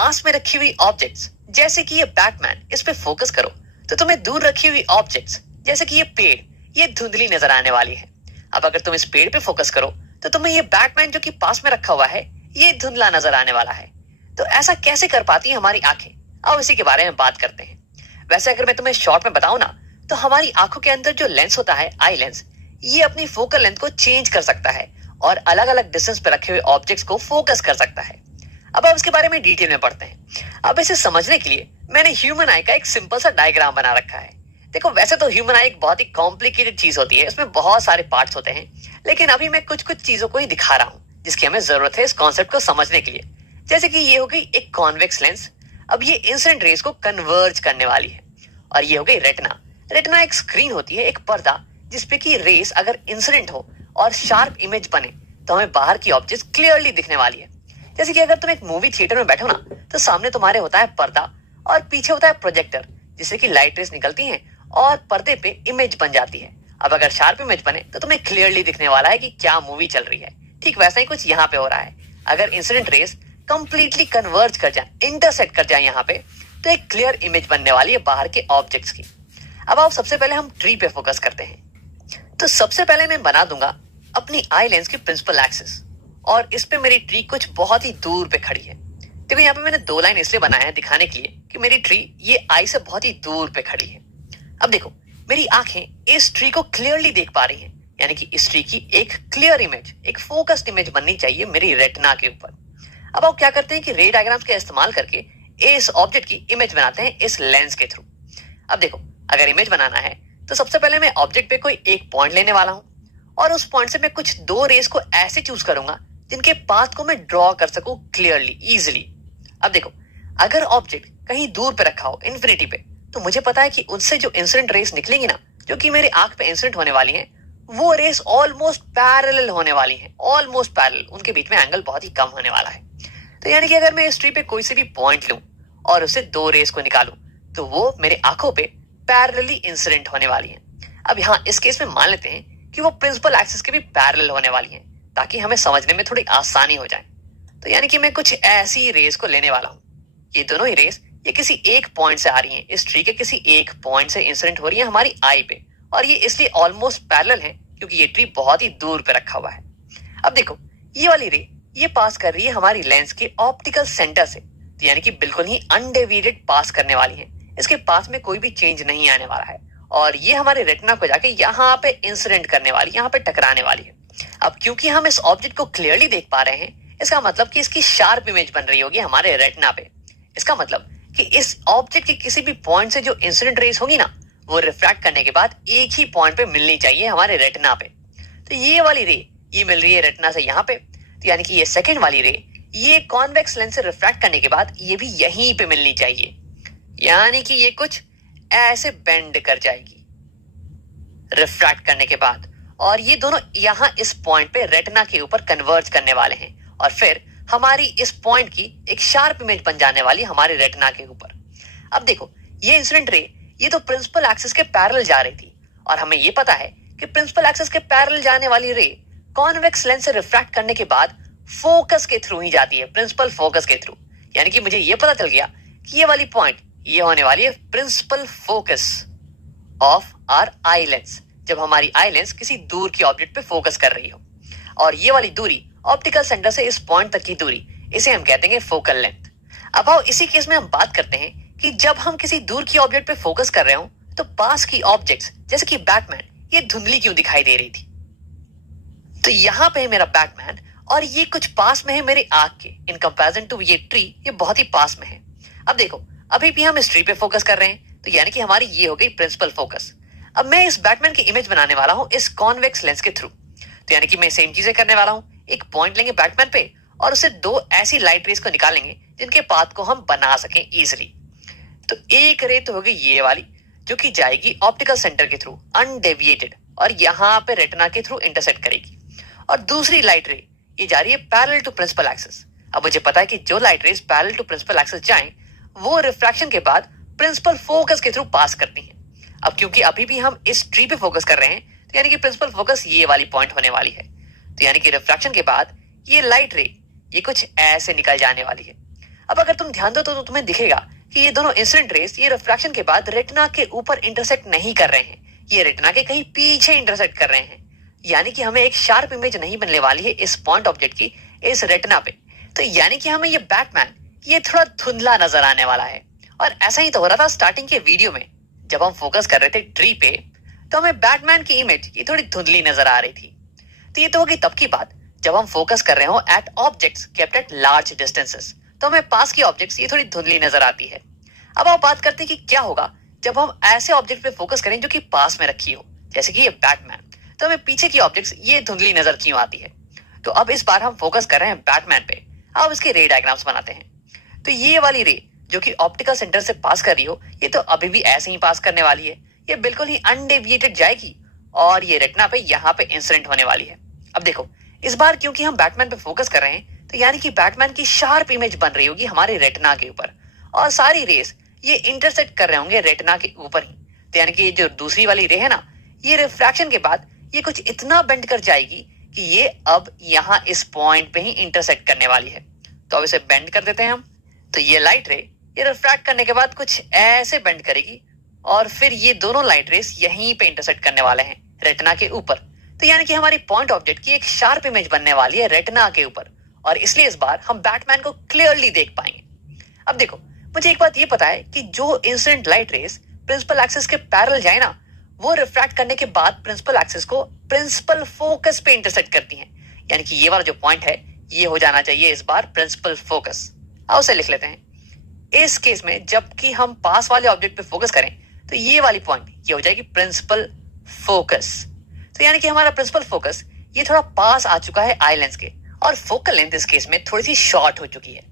पास में रखी हुई ऑब्जेक्ट्स जैसे कि ये बैटमैन, इस पे फोकस करो तो तुम्हें दूर रखी हुई ऑब्जेक्ट्स जैसे कि ये पेड़, ये धुंधली नजर आने वाली है। अब अगर तुम इस पेड़ पे फोकस करो तो तुम्हें ये बैटमैन जो कि पास में रखा हुआ है ये धुंधला नजर आने वाला है। तो ऐसा कैसे कर पाती है हमारी आंखें? अब इसी के बारे में बात करते हैं। वैसे अगर मैं तुम्हें शॉर्ट में बताऊं ना, तो हमारी आंखों के अंदर जो लेंस होता है, आई लेंस, ये अपनी फोकल लेंथ को चेंज कर सकता है और अलग अलग डिस्टेंस पे रखे हुए ऑब्जेक्ट्स को फोकस कर सकता है। अब हम इसके बारे में डिटेल में पढ़ते हैं। अब इसे समझने के लिए मैंने ह्यूमन आई का एक सिंपल सा डायग्राम बना रखा है। देखो, वैसे तो ह्यूमन आई एक बहुत ही कॉम्प्लिकेटेड चीज होती है, इसमें बहुत सारे पार्ट्स होते हैं, लेकिन अभी मैं कुछ कुछ चीजों को ही दिखा रहा हूँ जिसकी हमें जरूरत है इस कॉन्सेप्ट को समझने के लिए। जैसे कि ये हो गई एक कॉन्वेक्स लेंस, अब ये इंसिडेंट रेज को कन्वर्ज करने वाली है। और ये हो गई रेटिना। रेटिना एक स्क्रीन होती है, एक पर्दा, जिसपे की रेस अगर इंसिडेंट हो और शार्प इमेज बने तो हमें बाहर की ऑब्जेक्ट क्लियरली दिखने वाली है। जैसे कि अगर तुम एक मूवी थिएटर में बैठो ना, तो सामने तुम्हारे होता है पर्दा और पीछे होता है प्रोजेक्टर, जिससे कि लाइट रेस निकलती हैं और पर्दे पे इमेज बन जाती है। अब अगर शार्प इमेज बने तो तुम्हें क्लियरली दिखने वाला है कि क्या मूवी चल रही है। ठीक वैसा ही कुछ यहाँ पे हो रहा है। अगर इंसिडेंट रेस कंप्लीटली कन्वर्ज कर जाए, इंटरसेक्ट कर जाए यहाँ पे, तो एक क्लियर इमेज बनने वाली है बाहर के ऑब्जेक्ट्स की। अब आओ सबसे पहले हम ट्री पे फोकस करते हैं। तो सबसे पहले मैं बना दूंगा अपनी आई लेंस की प्रिंसिपल एक्सिस, और इस पे मेरी ट्री कुछ बहुत ही दूर पे खड़ी है। देखो, यहाँ पे मैंने दो लाइन इसलिए बनाया है दिखाने के लिए कि मेरी ट्री ये आई से बहुत ही दूर पे खड़ी है। अब देखो, मेरी आंखें इस ट्री को क्लियरली देख पा रही हैं, यानी कि इस ट्री की एक क्लियर इमेज, एक फोकस्ड इमेज बननी चाहिए मेरी रेटिना के ऊपर। अब आप क्या करते हैं कि रे डायग्राम्स का इस्तेमाल करके इस ऑब्जेक्ट की इमेज बनाते हैं इस लेंस के थ्रू। अब देखो, अगर इमेज बनाना है तो सबसे पहले मैं ऑब्जेक्ट पे कोई एक पॉइंट लेने वाला हूं और उस पॉइंट से मैं कुछ दो रेस को ऐसे चूज करूंगा जिनके पाथ को मैं ड्रॉ कर सकूं क्लियरली, इजिली। अब देखो, अगर ऑब्जेक्ट कहीं दूर पे रखा हो इन्फिनिटी पे, तो मुझे पता है कि उससे जो इंसिडेंट रेस निकलेंगी ना, जो कि मेरे आंख पे इंसिडेंट होने वाली है, वो रेस ऑलमोस्ट पैरेलल होने वाली है, ऑलमोस्ट पैरेलल। उनके बीच में एंगल बहुत ही कम होने वाला है। तो यानी कि अगर मैं इस ट्री पे कोई से भी पॉइंट लूं और उससे दो रेस को निकालूं, तो वो मेरे आंखों पे पैरेलली इंसिडेंट होने वाली है। अब यहाँ इस केस में मान लेते हैं कि वो प्रिंसिपल एक्सिस के भी पैरेलल होने वाली है, ताकि हमें समझने में थोड़ी आसानी हो जाए। तो यानी कि मैं कुछ ऐसी रेस को लेने वाला हूँ। ये दोनों ही रेस ये किसी एक पॉइंट से आ रही हैं, इस ट्री के किसी एक पॉइंट से इंसिडेंट हो रही है हमारी आई पे, और ये इसलिए ऑलमोस्ट पैरेलल है क्योंकि ये ट्री बहुत ही दूर पे रखा हुआ है। अब देखो, ये वाली रे ये पास कर रही है हमारी लेंस के ऑप्टिकल सेंटर से, तो यानी कि बिल्कुल ही अनडेविएटेड पास करने वाली है। इसके पास में कोई भी चेंज नहीं आने वाला है, और ये हमारे रेटिना को जाके यहाँ पे इंसिडेंट करने वाली, यहाँ पे टकराने वाली है। अब क्योंकि हम इस ऑब्जेक्ट को क्लियरली देख पा रहे हैं, इसका मतलब कि इसकी शार्प इमेज बन रही होगी हमारे रेटिना पे। इसका मतलब कि इस ऑब्जेक्ट के किसी भी पॉइंट से जो इंसिडेंट रेस होगी ना, वो रिफ्रैक्ट करने के बाद एक ही पॉइंट पे मिलनी चाहिए हमारे रेटिना पे। तो ये वाली रे ये मिल रही है रेटिना से यहाँ पे, तो यानी कि ये सेकंड वाली रे ये कॉन्वेक्स लेंस से रिफ्रैक्ट करने के बाद ये भी यहीं पे मिलनी चाहिए, यानी कि ये कुछ ऐसे बेंड कर जाएगी रिफ्रैक्ट करने के बाद, और ये दोनों यहाँ इस पॉइंट पे रेटिना के ऊपर कन्वर्ज करने वाले हैं, और फिर हमारी इस पॉइंट की एक शार्प इमेज बन जाने वाली हमारे रेटिना के ऊपर। अब देखो, ये इंसिडेंट रे ये तो प्रिंसिपल एक्सिस के पैरेलल जा रही थी, और हमें ये पता है कि प्रिंसिपल एक्सिस के पैरेलल जाने वाली रे कॉन्वेक्स लेंस से रिफ्रैक्ट करने के बाद फोकस के थ्रू ही जाती है, प्रिंसिपल फोकस के थ्रू। यानी कि मुझे ये पता चल गया कि ये वाली पॉइंट ये होने वाली है principal focus of our eye lens, जब हमारी आई लेंस किसी दूर की ऑब्जेक्ट पे फोकस कर रही हो। और ये वाली दूरी ऑप्टिकल सेंटर से इस पॉइंट तक की दूरी, इसे हम कहते हैं फोकल लेंथ। अब आओ इसी केस में हम बात करते हैं कि जब हम किसी दूर की ऑब्जेक्ट पे फोकस कर रहे हो, तो पास की ऑब्जेक्ट्स जैसे कि बैटमैन ये धुंधली क्यों दिखाई दे रही थी? तो यहाँ पे है मेरा बैटमैन, और ये कुछ पास में है मेरे आंख के, इन कंपैरिजन टू ये ट्री ये बहुत ही पास में है। अब देखो, अभी भी हम इस ट्री पे फोकस कर रहे हैं, तो यानी कि हमारी ये हो गई प्रिंसिपल फोकस। अब मैं इस बैटमैन की इमेज बनाने वाला हूँ इस कॉन्वेक्स लेंस के थ्रू, तो यानी कि मैं सेम चीजें करने वाला हूँ। एक पॉइंट लेंगे बैटमैन पे और उससे दो ऐसी लाइट रेस को निकालेंगे जिनके पाथ को हम बना सकें इजिली। तो एक रे तो होगी ये वाली, जो कि जाएगी ऑप्टिकल सेंटर के थ्रू अनडेविएटेड, और यहाँ पे रेटिना के थ्रू इंटरसेक्ट करेगी। और दूसरी लाइट रे ये जा रही है पैरेलल टू प्रिंसिपल एक्सिस। अब मुझे पता है कि जो light rays parallel to principal axis जाएं, वो रिफ्रैक्शन के बाद प्रिंसिपल फोकस के थ्रू पास करती हैं। अब क्योंकि अभी भी हम इस ट्री पे फोकस कर रहे हैं, तो यानी कि प्रिंसिपल फोकस ये वाली पॉइंट होने वाली है, तो यानी कि रिफ्रैक्शन के बाद ये लाइट रे ये कुछ ऐसे निकल जाने वाली है। अब अगर तुम ध्यान दो तो तुम्हें दिखेगा कि ये दोनों इंसिडेंट रेस ये रिफ्रैक्शन के बाद रेटिना के ऊपर इंटरसेक्ट नहीं कर रहे हैं, ये रेटिना के कहीं पीछे इंटरसेक्ट कर रहे हैं। यानी कि हमें एक शार्प इमेज नहीं बनने वाली है इस पॉइंट ऑब्जेक्ट की इस रेटिना पे। तो यानी कि हमें ये बैटमैन ये थोड़ा धुंधला नजर आने वाला है। और ऐसा ही तो हो रहा था स्टार्टिंग के वीडियो में, जब हम फोकस कर रहे थे ट्री पे तो हमें बैटमैन की इमेज ये थोड़ी धुंधली नजर आ रही थी। तो ये तो होगी तब की बात जब हम फोकस कर रहे हो at objects kept at large distances, तो हमें पास की ऑब्जेक्ट्स ये थोड़ी धुंधली नजर आती है। अब आप बात करते हैं कि क्या होगा जब हम ऐसे ऑब्जेक्ट पे फोकस करें जो कि पास में रखी हो, जैसे कि ये बैटमैन, तो हमें पीछे की ऑब्जेक्ट्स ये धुंधली नजर क्यों आती है। तो अब इस बार हम फोकस कर रहे हैं बैटमैन पे। अब इसके रे डायग्राम्स बनाते हैं। तो ये वाली रे जो कि ऑप्टिकल सेंटर से पास कर रही हो, ये तो अभी भी ऐसे ही पास करने वाली है, ये बिल्कुल ही अनडेविएटेड जाएगी और ये रेटिना पे यहाँ पे इंसिडेंट होने वाली है। अब देखो इस बार क्योंकि हम बैटमैन पे फोकस कर रहे हैं, तो यानी कि बैटमैन की शार्प इमेज बन रही होगी हमारे रेटिना के ऊपर और सारी रेस ये इंटरसेक्ट कर रहे होंगे रेटिना के ऊपर ही। तो यानी कि ये जो दूसरी वाली रे है ना, ये रिफ्रैक्शन के बाद ये कुछ इतना बेंड कर जाएगी कि ये अब यहाँ इस पॉइंट पे ही इंटरसेक्ट करने वाली है। तो अब इसे बेंड कर देते हैं हम। तो ये लाइट रे ये रिफ्रैक्ट करने के बाद कुछ ऐसे बेंड करेगी और फिर ये दोनों लाइट रेस यहीं पे इंटरसेक्ट करने वाले हैं रेटिना के ऊपर। तो यानी कि हमारी पॉइंट ऑब्जेक्ट की एक शार्प इमेज बनने वाली है रेटिना के ऊपर और इसलिए इस बार हम बैटमैन को क्लियरली देख पाएंगे। अब देखो मुझे एक बात ये पता है कि जो incident light rays principal axis के पैरेलल जाए ना, वो रिफ्रैक्ट करने के बाद प्रिंसिपल एक्सिस को प्रिंसिपल फोकस पे इंटरसेक्ट करती हैं। यानी कि ये वाला जो पॉइंट है ये हो जाना चाहिए इस बार प्रिंसिपल फोकस। आओ उसे लिख लेते हैं। इस केस में जबकि हम पास वाले ऑब्जेक्ट पे फोकस करें तो ये वाली पॉइंट ये हो जाएगी प्रिंसिपल फोकस। तो यानी कि हमारा प्रिंसिपल फोकस ये थोड़ा पास आ चुका है आई लेंस के और फोकल लेंथ इस केस में थोड़ी सी शॉर्ट हो चुकी है।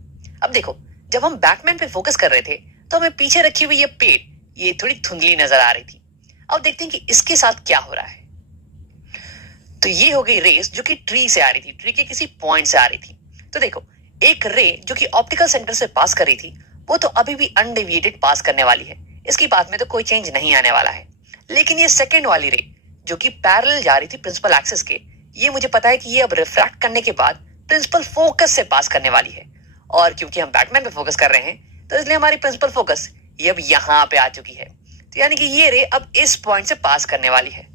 अब देखो जब हम बैटमैन पे फोकस कर रहे थे तो हमें पीछे रखी हुई ये पेड़ ये थोड़ी धुंधली नजर आ रही थी। अब देखते हैं कि इसके साथ क्या हो रहा है। तो ये हो गई रेस जो कि ट्री से आ रही थी, ट्री के किसी पॉइंट से आ रही थी। तो देखो एक रे जो कि ऑप्टिकल सेंटर से पास कर रही थी वो तो अभी भी अनडेविएटेड पास करने वाली है, इसकी बात में तो कोई चेंज नहीं आने वाला है। लेकिन ये सेकेंड वाली रे जो कि पैरेलल जा रही थी प्रिंसिपल एक्सिस के, ये मुझे पता है कि ये अब रिफ्रैक्ट करने के बाद प्रिंसिपल फोकस से पास करने वाली है और क्योंकि हम बैटमैन पे फोकस कर रहे हैं तो इसलिए हमारी प्रिंसिपल फोकस ये अब यहां पे आ चुकी है। तो यानी कि ये रे अब इस पॉइंट से पास करने वाली है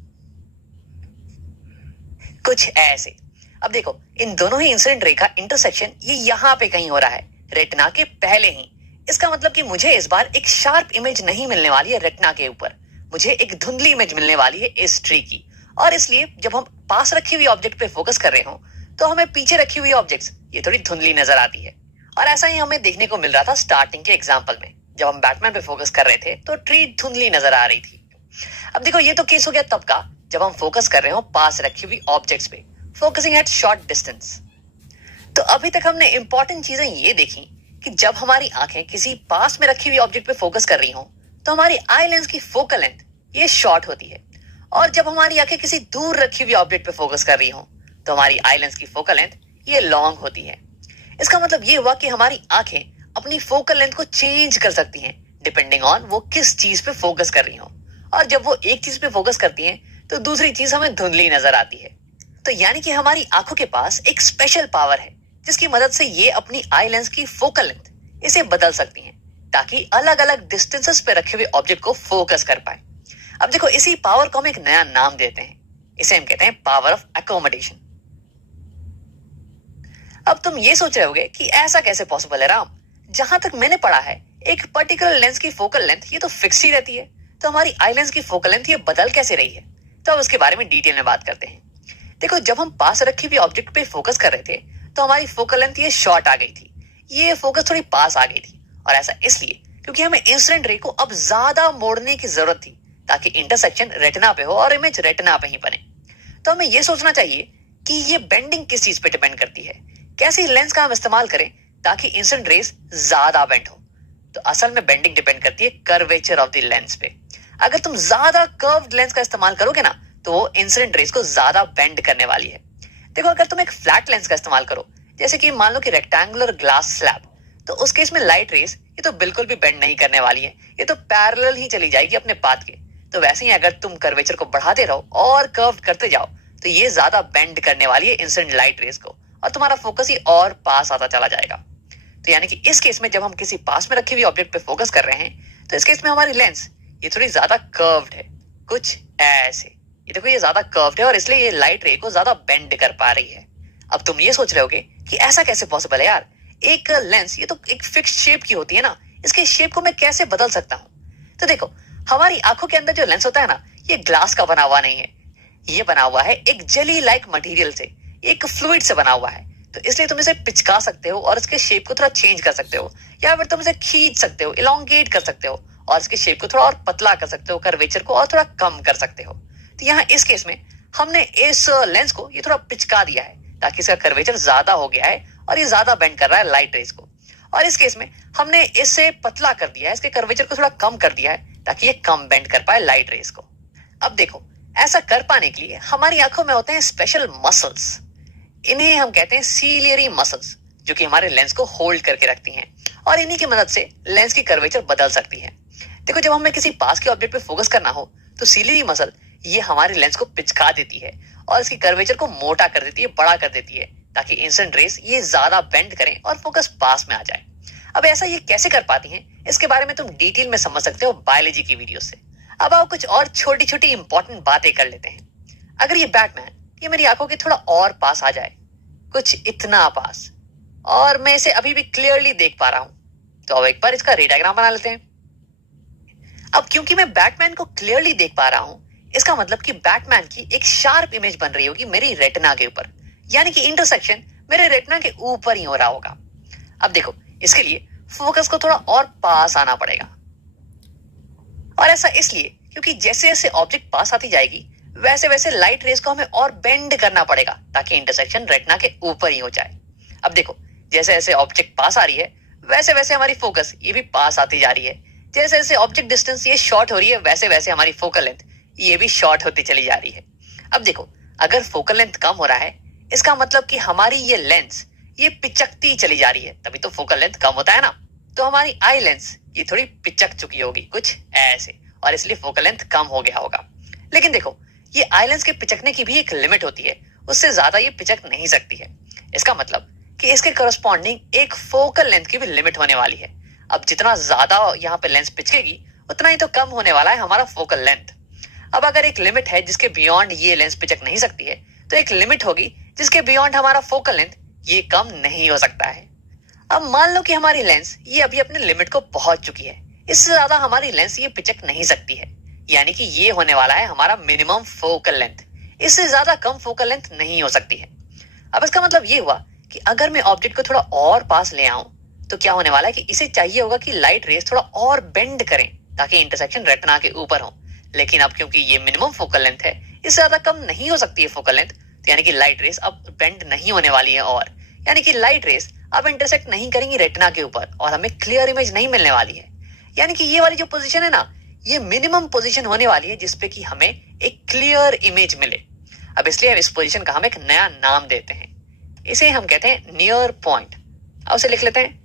कुछ ऐसे। अब देखो इन दोनों ही इंसिडेंट रे का इंटरसेक्शन ये यहां पे कहीं हो रहा है रेटिना के पहले ही। इसका मतलब कि मुझे इस बार एक शार्प इमेज नहीं मिलने वाली है रेटिना के ऊपर, मुझे एक धुंधली इमेज मिलने वाली है इस ट्री की। और इसलिए जब हम पास रखी हुई ऑब्जेक्ट पे फोकस कर रहे हो तो हमें पीछे रखी हुई ऑब्जेक्ट्स ये थोड़ी धुंधली नजर आती है। और ऐसा ही हमें देखने को मिल रहा था स्टार्टिंग के एग्जाम्पल में, जब हम बैटमैन पे फोकस कर रहे थे तो ट्री धुंधली नजर आ रही थी। अब देखो ये तो केस हो गया तब का जब हम फोकस कर रहे हो पास रखी हुई ऑब्जेक्ट्स पे, फोकसिंग एट शॉर्ट डिस्टेंस। तो अभी तक हमने इंपॉर्टेंट चीजें ये देखी कि जब हमारी आंखें किसी पास में रखी हुई ऑब्जेक्ट पे फोकस कर रही हो तो हमारी आई लेंस की फोकल लेंथ ये शॉर्ट होती है और जब हमारी आंखें किसी दूर रखी हुई ऑब्जेक्ट पे फोकस कर रही हो तो हमारी आई लेंस की फोकल लेंथ ये लॉन्ग होती है। इसका मतलब ये हुआ कि हमारी आंखें अपनी फोकल लेंथ को चेंज कर सकती हैं डिपेंडिंग ऑन वो किस चीज पे फोकस कर रही हो। और जब वो एक चीज पे फोकस करती हैं तो दूसरी चीज हमें धुंधली नजर आती है। तो यानी कि हमारी आंखों के पास एक स्पेशल पावर है जिसकी मदद से ये अपनी आई लेंस की फोकल लेंथ इसे बदल सकती हैं ताकि अलग अलग डिस्टेंसेस पे रखे हुए ऑब्जेक्ट को फोकस कर पाए। अब देखो इसी पावर को हम एक नया नाम देते हैं, इसे हम कहते हैं पावर ऑफ एकोमोडेशन। अब तुम ये सोच रहे होगे कि ऐसा कैसे पॉसिबल है राम, जहां तक मैंने पढ़ा है एक पर्टिकुलर लेंस की फोकल लेंथ ये तो फिक्स ही रहती है, तो हमारी आई लेंस की फोकल लेंथ ये बदल कैसे रही है। तो अब उसके बारे में डिटेल में बात करते हैं। देखो जब हम पास रखी हुई ऑब्जेक्ट पे फोकस कर रहे थे तो हमारी फोकल लेंथ ये शॉर्ट आ गई थी, ये फोकस थोड़ी पास आ गई थी। और ऐसा इसलिए क्योंकि हमें इंसिडेंट रे को अब ज्यादा मोड़ने की जरूरत थी ताकि इंटरसेक्शन रेटिना पे हो और इमेज रेटिना पे ही बने। तो हमें यह सोचना चाहिए कि ये बेंडिंग किस चीज पे डिपेंड करती है, कैसी लेंस का हम इस्तेमाल करें ताकि इंसिडेंट रेस ज्यादा बेंड हो। तो असल में बेंडिंग डिपेंड करती है कर्वेचर ऑफ द लेंस पे। अगर तुम ज्यादा कर्व्ड लेंस का इस्तेमाल करोगे ना तो वो इंसिडेंट रेस को ज्यादा बेंड करने वाली है। देखो अगर तुम एक फ्लैट लेंस का इस्तेमाल करो जैसे कि मान लो कि रेक्टेंगुलर ग्लास स्लैब, तो उस केस में लाइट रेस ये तो बिल्कुल भी बेंड नहीं करने वाली है, ये तो पैरेलल ही चली जाएगी अपने पाथ के। तो वैसे ही अगर तुम कर्वेचर को बढ़ाते रहो और कर्व करते जाओ तो ये ज्यादा बेंड करने वाली है इंसिडेंट लाइट रेस को और तुम्हारा फोकस ही और पास आता चला जाएगा। तो यानी कि इस केस में जब हम किसी पास में रखी हुई ऑब्जेक्ट पे फोकस कर रहे हैं तो इस केस में हमारी लेंस ये थोड़ी ज्यादा कर्व्ड है, कुछ ऐसे। ये देखो ये ज्यादा कर्व्ड है और इसलिए ये लाइट रे को ज्यादा बेंड कर पा रही है। अब तुम ये सोच रहे होगे कि ऐसा कैसे पॉसिबल है यार, एक लेंस ये तो एक फिक्स्ड शेप की होती है ना, इसके शेप को मैं कैसे बदल सकता हूँ। तो देखो हमारी आंखों के अंदर जो लेंस होता है ना, ये ग्लास का बना हुआ नहीं है, ये बना हुआ है एक जेली लाइक मटेरियल से, एक फ्लूइड से बना हुआ है। तो इसलिए तुम इसे पिचका सकते हो और इसके शेप को थोड़ा चेंज कर सकते हो, या फिर तुम इसे खींच सकते हो, इलोंगेट कर सकते हो और इसके शेप को थोड़ा और पतला कर सकते हो, कर्वेचर को और थोड़ा कम कर सकते हो। तो यहाँ इस केस में हमने इस लेंस को ये थोड़ा पिचका दिया है ताकि इसका कर्वेचर ज्यादा हो गया है और ये ज्यादा बेंड कर रहा है लाइट रेज को। और इस केस में हमने इसे पतला कर दिया है, इसके कर्वेचर को थोड़ा कम कर दिया है ताकि ये कम बेंड कर पाए लाइट रेज को। अब देखो ऐसा कर पाने के लिए हमारी आंखों में होते हैं स्पेशल मसल्स, इन्हें हम कहते हैं सीलियरी मसल्स, जो कि हमारे लेंस को होल्ड करके रखती हैं और इन्हीं की मदद से लेंस की कर्वेचर बदल सकती है। देखो जब हमें किसी पास के ऑब्जेक्ट पे फोकस करना हो तो सीलियरी मसल ये हमारे लेंस को पिचका देती है और इसकी कर्वेचर को मोटा कर देती है, बड़ा कर देती है, ताकि इंसिडेंट रेस ये ज्यादा बेंड करें और फोकस पास में आ जाए। अब ऐसा ये कैसे कर पाती हैं, इसके बारे में तुम डिटेल में समझ सकते हो बायोलॉजी की वीडियो से। अब आओ कुछ और छोटी छोटी इंपॉर्टेंट बातें कर लेते हैं। अगर ये बैटमैन ये मेरी आंखों के थोड़ा और पास आ जाए, कुछ इतना पास, और मैं इसे अभी भी क्लियरली देख पा रहा हूं, तो अब एक बार इसका रे डायग्राम बना लेते हैं। अब क्योंकि मैं बैटमैन को क्लियरली देख पा रहा हूं, इसका मतलब कि बैटमैन की एक शार्प इमेज बन रही होगी मेरी रेटिना के ऊपर, यानी कि इंटरसेक्शन मेरे रेटिना के ऊपर ही हो रहा होगा। अब देखो इसके लिए फोकस को थोड़ा और पास आना पड़ेगा, और ऐसा इसलिए क्योंकि जैसे जैसे ऑब्जेक्ट पास आती जाएगी वैसे वैसे लाइट रेस को हमें और बेंड करना पड़ेगा ताकि इंटरसेक्शन रेटिना के ऊपर ही हो जाए। अब देखो जैसे जैसे ऑब्जेक्ट पास आ रही है वैसे वैसे हमारी फोकस ये भी पास आती जा रही है, जैसे जैसे ऑब्जेक्ट डिस्टेंस ये शॉर्ट हो रही है वैसे वैसे हमारी फोकल लेंथ ये भी शॉर्ट होती चली जा रही है। अब देखो अगर फोकल लेंथ कम हो रहा है इसका मतलब कि हमारी ये लेंस ये पिचकती चली जा रही है, तभी तो फोकल लेंथ कम होता है ना। तो हमारी आई लेंस ये थोड़ी पिचक चुकी होगी कुछ ऐसे, और इसलिए फोकल लेंथ कम हो गया होगा। लेकिन देखो ये आई लेंस के पिचकने की भी एक लिमिट होती है, उससे ज्यादा ये पिचक नहीं सकती है। इसका मतलब कि इसके करस्पॉन्डिंग एक फोकल लेंथ की भी लिमिट होने वाली है। अब जितना ज्यादा यहाँ पे लेंस पिचकेगी उतना ही तो कम होने वाला है हमारा फोकल लेंथ। अब अगर एक लिमिट है जिसके बियॉन्ड ये लेंस पिचक नहीं सकती है, तो एक लिमिट होगी जिसके बियॉन्ड हमारा फोकल लेंथ ये कम नहीं हो सकता है। अब मान लो कि हमारी लेंस ये अभी अपने लिमिट को पहुंच चुकी है, इससे ज्यादा हमारी लेंस ये पिचक नहीं सकती है, यानी कि ये होने वाला है हमारा मिनिमम फोकल लेंथ, इससे ज्यादा कम फोकल लेंथ नहीं हो सकती है। अब इसका मतलब ये हुआ कि अगर मैं ऑब्जेक्ट को थोड़ा और पास ले आऊं तो क्या होने वाला है कि इसे चाहिए होगा कि लाइट रेस थोड़ा और बेंड करें ताकि इंटरसेक्शन रेटिना के ऊपर हो। लेकिन अब क्योंकि ये मिनिमम फोकल लेंथ है, इससे ज्यादा कम नहीं हो सकती है फोकल लेंथ, तो यानी कि लाइट रेस अब बेंड नहीं होने वाली है, और यानी कि लाइट रेस अब इंटरसेक्ट नहीं करेंगी रेटिना के ऊपर और हमें क्लियर इमेज नहीं मिलने वाली है। यानी कि ये वाली जो पोजीशन है ना, ये मिनिमम पोजीशन होने वाली है जिसपे कि हमें एक क्लियर इमेज मिले। अब इसलिए हम इस पोजीशन का हम एक नया नाम देते हैं, इसे हम कहते हैं नियर पॉइंट। अब उसे लिख लेते हैं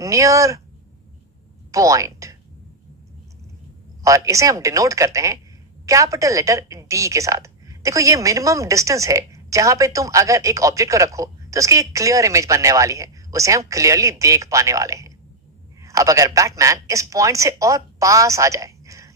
नियर पॉइंट, और इसे हम डिनोट करते हैं कैपिटल लेटर डी के साथ। देखो ये मिनिमम डिस्टेंस है जहां पे तुम अगर एक ऑब्जेक्ट को रखो तो उसकी एक क्लियर इमेज बनने वाली है, उसे हम क्लियरली देख पाने वाले हैं। अब अगर बैटमैन इस पॉइंट से और पास आ जाए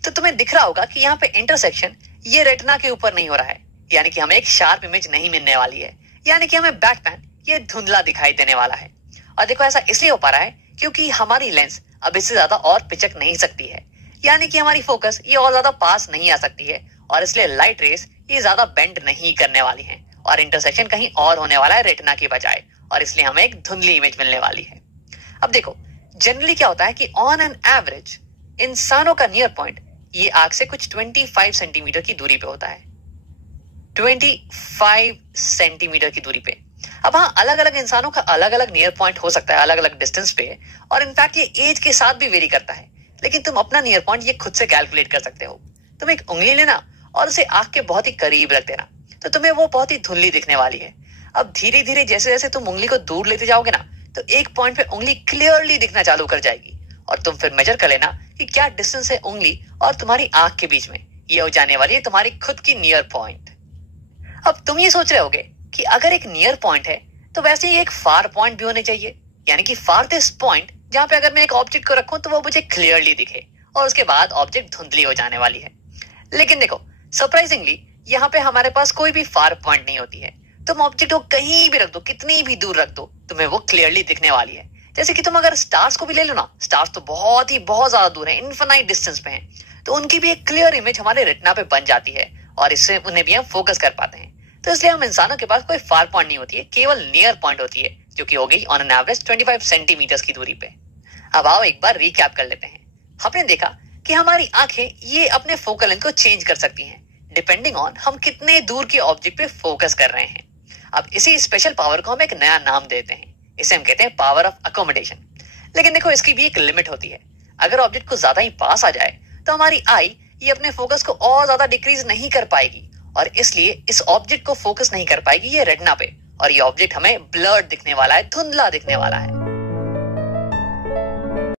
तो तुम्हें दिख रहा होगा कि यहाँ पे इंटरसेक्शन ये रेटिना के ऊपर नहीं हो रहा है, यानी कि हमें एक शार्प इमेज नहीं मिलने वाली है, यानी कि हमें बैटमैन ये धुंधला दिखाई देने वाला है। और देखो ऐसा इसलिए हो पा रहा है क्योंकि हमारी लेंस अब इससे ज्यादा और पिचक नहीं सकती है, यानी कि हमारी फोकस ये और ज्यादा पास नहीं आ सकती है, और इसलिए लाइट रेस ये ज्यादा बेंड नहीं करने वाली है और इंटरसेक्शन कहीं और होने वाला है रेटिना की बजाय, और इसलिए हमें एक धुंधली इमेज मिलने वाली है। अब देखो जनरली क्या होता है कि ऑन एन एवरेज इंसानों का नियर पॉइंट ये आंख से कुछ 25 सेंटीमीटर की दूरी पे होता है, 25 सेंटीमीटर की दूरी पे। अब हाँ अलग अलग इंसानों का अलग अलग नियर पॉइंट हो सकता है अलग अलग डिस्टेंस पे, और इनफैक्ट ये एज के साथ भी वेरी करता है। लेकिन तुम अपना नियर पॉइंट ये खुद से कैलकुलेट कर सकते हो। तुम एक उंगली लेना और उसे आंख के बहुत ही करीब रख देना, तो तुम्हें वो बहुत ही धुंधली दिखने वाली है। अब धीरे धीरे जैसे जैसे तुम उंगली को दूर लेते जाओगे ना, तो एक पॉइंट पे उंगली क्लियरली दिखना चालू कर जाएगी, और तुम फिर मेजर कर लेना कि क्या डिस्टेंस है उंगली और तुम्हारी आंख के बीच में। ये हो जाने वाली है तुम्हारी खुद की नियर पॉइंट। अब तुम ये सोच रहे होगे कि अगर एक नियर पॉइंट है तो वैसे ही एक फार पॉइंट भी होने चाहिए, यानी कि फारथेस्ट पॉइंट जहां पे अगर मैं एक ऑब्जेक्ट को रखूं तो वो मुझे क्लियरली दिखे और उसके बाद ऑब्जेक्ट धुंधली हो जाने वाली है। लेकिन देखो, सरप्राइजिंगली यहाँ पे हमारे पास कोई भी फार पॉइंट नहीं होती है। तुम ऑब्जेक्ट को कहीं भी रख दो, कितनी भी दूर रख दो, तुम्हें वो क्लियरली दिखने वाली है। जैसे कि तुम अगर स्टार्स को भी ले लो ना, स्टार्स तो बहुत ज्यादा दूर है, इनफिनाइट डिस्टेंस पे हैं, तो उनकी भी एक क्लियर इमेज हमारे रेटिना पे बन जाती है और इससे उन्हें भी हम फोकस कर पाते हैं। तो इसलिए हम इंसानों के पास कोई फार पॉइंट नहीं होती है, केवल नियर पॉइंट होती है, जो कि हो गई ऑन एन एवरेज 25 सेंटीमीटर की दूरी पे। अब आओ एक बार रिकैप कर लेते हैं। हमने देखा कि हमारी आंखें ये अपने फोकल लेंथ को चेंज कर सकती हैं डिपेंडिंग ऑन हम कितने दूर के ऑब्जेक्ट पे फोकस कर रहे हैं। अब इसी स्पेशल पावर को हम एक नया नाम देते हैं, इसे हम कहते हैं पावर ऑफ अकोमोडेशन। लेकिन देखो, इसकी भी एक लिमिट होती है। अगर ऑब्जेक्ट को ज्यादा ही पास आ जाए तो हमारी आई ये अपने फोकस को और ज्यादा डिक्रीज नहीं कर पाएगी और इसलिए इस ऑब्जेक्ट को फोकस नहीं कर पाएगी ये रेटिना पे, और ये ऑब्जेक्ट हमें ब्लर्ड दिखने वाला है, धुंधला दिखने वाला है।